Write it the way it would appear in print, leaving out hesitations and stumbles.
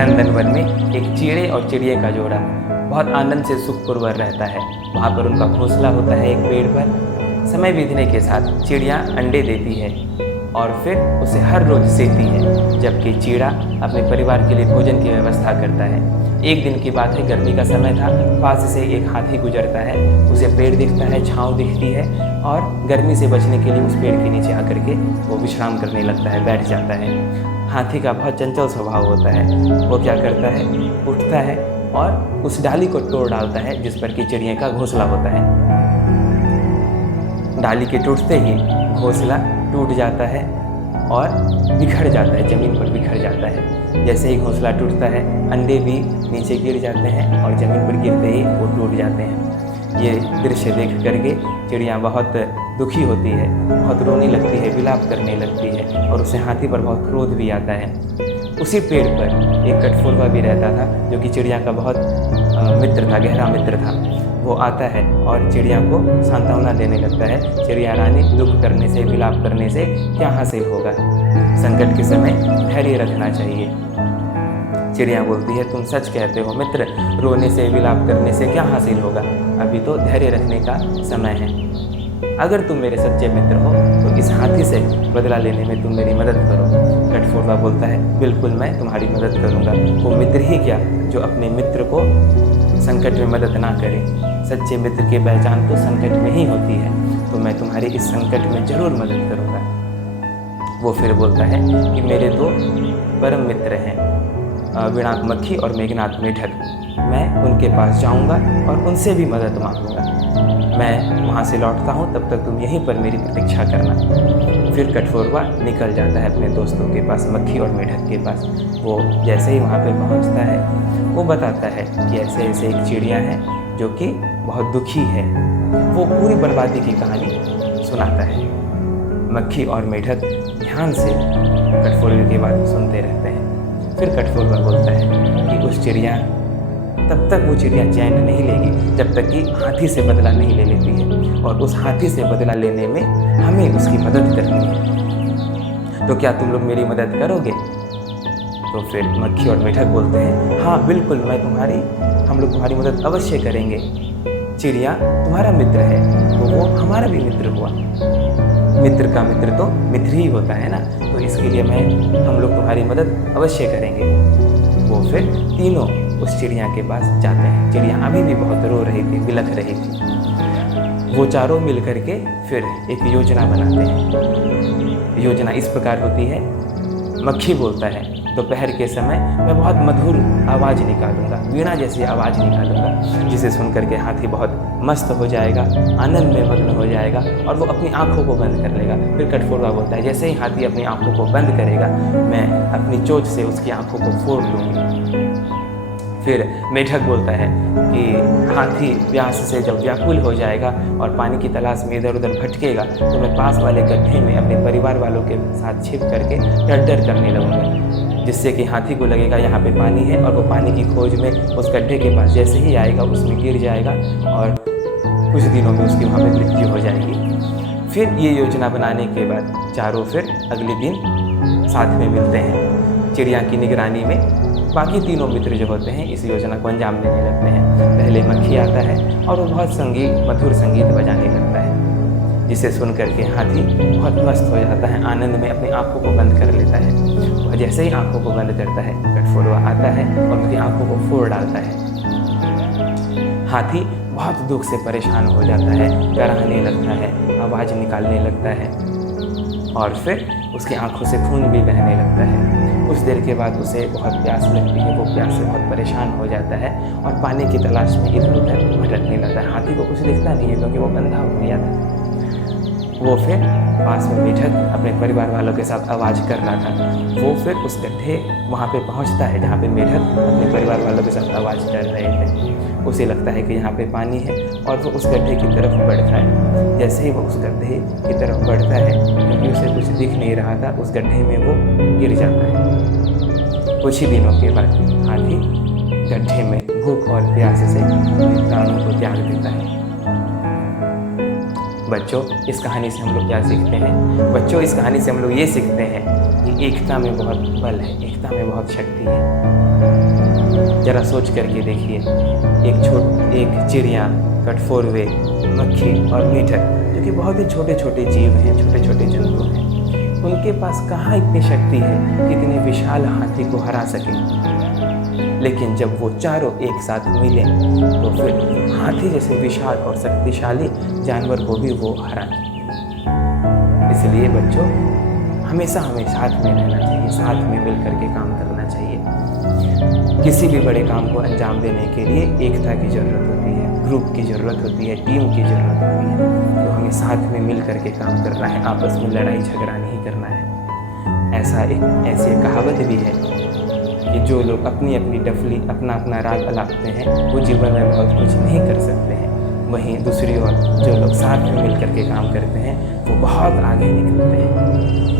नंदनवन में एक चिड़े और चिड़िया का जोड़ा बहुत आनंद से सुखपूर्वक रहता है। वहाँ पर उनका घोंसला होता है एक पेड़ पर। समय बीतने के साथ चिड़िया अंडे देती है और फिर उसे हर रोज सेती है, जबकि चीड़ा अपने परिवार के लिए भोजन की व्यवस्था करता है। एक दिन की बात है, गर्मी का समय था। पास से एक हाथी गुजरता है। उसे पेड़ दिखता है, छाँव दिखती है और गर्मी से बचने के लिए उस पेड़ के नीचे आकर के वो विश्राम करने लगता है, बैठ जाता है। हाथी का बहुत चंचल स्वभाव होता है। वो क्या करता है, उठता है और उस डाली को तोड़ डालता है जिस पर कि चिड़िया का घोंसला होता है। डाली के टूटते ही घोंसला टूट जाता है और बिखर जाता है, ज़मीन पर बिखर जाता है। जैसे ही घोंसला टूटता है, अंडे भी नीचे गिर जाते हैं और ज़मीन पर गिरते ही वो टूट जाते हैं। ये दृश्य देख करके चिड़िया बहुत दुखी होती है, बहुत रोने लगती है, विलाप करने लगती है और उसे हाथी पर बहुत क्रोध भी आता है। उसी पेड़ पर एक कठफोड़वा भी रहता था जो कि चिड़िया का बहुत मित्र था, गहरा मित्र था। वो आता है और चिड़िया को सांत्वना देने लगता है। चिड़िया रानी, दुख करने से, विलाप करने से क्या हासिल होगा? संकट के समय धैर्य रखना चाहिए। चिड़िया बोलती है, तुम सच कहते हो मित्र, रोने से, विलाप करने से क्या हासिल होगा? अभी तो धैर्य रखने का समय है। अगर तुम मेरे सच्चे मित्र हो तो इस हाथी से बदला लेने में तुम मेरी मदद करो। कठफोड़वा बोलता है, बिल्कुल मैं तुम्हारी मदद करूँगा। वो मित्र ही क्या जो अपने मित्र को संकट में मदद ना करे। सच्चे मित्र की पहचान तो संकट में ही होती है, तो मैं तुम्हारे इस संकट में ज़रूर मदद करूँगा। वो फिर बोलता है कि मेरे दो परम मित्र हैं, विणाक मक्खी और मेघनाथ मेढक। मैं उनके पास जाऊंगा और उनसे भी मदद मांगूंगा। मैं वहाँ से लौटता हूँ, तब तक तुम यहीं पर मेरी प्रतीक्षा करना। फिर कठफोड़वा निकल जाता है अपने दोस्तों के पास, मक्खी और मेढक के पास। वो जैसे ही वहाँ पे पहुँचता है, वो बताता है कि ऐसे ऐसे एक चिड़िया है जो कि बहुत दुखी है। वो पूरी बर्बादी की कहानी सुनाता है। मक्खी और मेढक ध्यान से कठफोड़वे की बात सुनते रहते हैं। फिर कठफोड़वा बोलता है कि उस चिड़िया, तब तक वो चिड़िया चैन नहीं लेगी जब तक कि हाथी से बदला नहीं ले लेती है, और उस हाथी से बदला लेने में हमें उसकी मदद करनी है। तो क्या तुम लोग मेरी मदद करोगे? तो फिर मक्खी और मेढक बोलते हैं, हाँ बिल्कुल, हम लोग तुम्हारी मदद अवश्य करेंगे। चिड़िया तुम्हारा मित्र है तो वो हमारा भी मित्र हुआ। मित्र का मित्र तो मित्र ही होता है ना, तो इसके लिए हम लोग तुम्हारी मदद अवश्य करेंगे। वो फिर तीनों उस चिड़िया के पास जाते हैं। चिड़िया अभी भी बहुत रो रही थी, बिलख रही थी। वो चारों मिल करके फिर एक योजना बनाते हैं। योजना इस प्रकार होती है, मक्खी बोलता है, दोपहर के समय मैं बहुत मधुर आवाज़ निकालूंगा, वीणा जैसी आवाज़ निकालूंगा, जिसे सुन करके हाथी बहुत मस्त हो जाएगा, आनंद में मग्न हो जाएगा और वो अपनी आँखों को बंद कर लेगा। फिर कठफोड़वा बोलता है, जैसे ही हाथी अपनी आँखों को बंद करेगा, मैं अपनी चोंच से उसकी आँखों को फोड़ लूँगी। फिर मेढक बोलता है कि हाथी प्यास से जब व्याकुल हो जाएगा और पानी की तलाश में इधर उधर भटकेगा, तो मैं पास वाले गड्ढे में अपने परिवार वालों के साथ छिप करके डर करने लगूंगा, जिससे कि हाथी को लगेगा यहाँ पे पानी है, और वो पानी की खोज में उस गड्ढे के पास जैसे ही आएगा उसमें गिर जाएगा और कुछ दिनों में उसकी वहाँ पे मृत्यु हो जाएगी। फिर ये योजना बनाने के बाद चारों फिर अगले दिन साथ में मिलते हैं। चिड़िया की निगरानी में बाकी तीनों मित्र जो होते हैं इस योजना को अंजाम देने लगते हैं। पहले मक्खी आता है और वो बहुत मधुर संगीत बजाने लगता है, जिसे सुन करके हाथी बहुत मस्त हो जाता है, आनंद में अपनी आँखों को बंद कर लेता है। वह जैसे ही आँखों को बंद करता है, कठफोड़वा आता है और उसकी आँखों को फोड़ डालता है। हाथी बहुत दुख से परेशान हो जाता है, कराहने लगता है, आवाज़ निकालने लगता है और फिर उसकी आंखों से खून भी बहने लगता है। कुछ देर के बाद उसे बहुत प्यास लगती है, वो प्यास से बहुत परेशान हो जाता है और पानी की तलाश में इधर उधर भटकने लगता है। हाथी को कुछ दिखता नहीं है क्योंकि वो बंधा हो गया था। वो फिर पास में मेढक अपने परिवार वालों के साथ आवाज़ कर रहा था। वो फिर उस गड्ढे वहाँ पे पहुँचता है जहाँ पे मेढक अपने परिवार वालों के साथ आवाज़ कर रहे थे। उसे लगता है कि यहाँ पे पानी है और वो उस गड्ढे की तरफ बढ़ता है। जैसे ही वो उस गड्ढे की तरफ बढ़ता है, क्योंकि उसे कुछ दिख नहीं रहा था, उस गड्ढे में वो गिर जाता है। कुछ ही दिनों के बाद हाथी गड्ढे में भूख और प्यास से अपने प्राणों को त्याग देता है। बच्चों, इस कहानी से हम लोग क्या सीखते हैं? बच्चों, इस कहानी से हम लोग ये सीखते हैं कि एकता में बहुत बल है, एकता में बहुत शक्ति है। ज़रा सोच करके देखिए, एक चिड़िया, कठफोरवे, मक्खी और मीठर, जो कि बहुत ही छोटे छोटे जीव हैं, छोटे छोटे जंतु हैं, उनके पास कहाँ इतनी शक्ति है कि इतने विशाल हाथी को हरा सके। लेकिन जब वो चारों एक साथ मिले तो फिर हाथी जैसे विशाल और शक्तिशाली जानवर को भी वो हरा दें। इसलिए बच्चों, हमेशा हमें साथ में रहना चाहिए, साथ में मिल करके काम करना चाहिए। किसी भी बड़े काम को अंजाम देने के लिए एकता की ज़रूरत होती है, ग्रुप की ज़रूरत होती है, टीम की ज़रूरत होती है। तो हमें साथ में मिल करके काम करना है, आपस में लड़ाई झगड़ा नहीं करना है। ऐसी कहावत भी है कि जो लोग अपनी अपनी डफली, अपना अपना राग अलापते हैं, वो जीवन में बहुत कुछ नहीं कर सकते हैं। वहीं दूसरी ओर जो लोग साथ में मिल करके काम करते हैं, वो बहुत आगे निकलते हैं।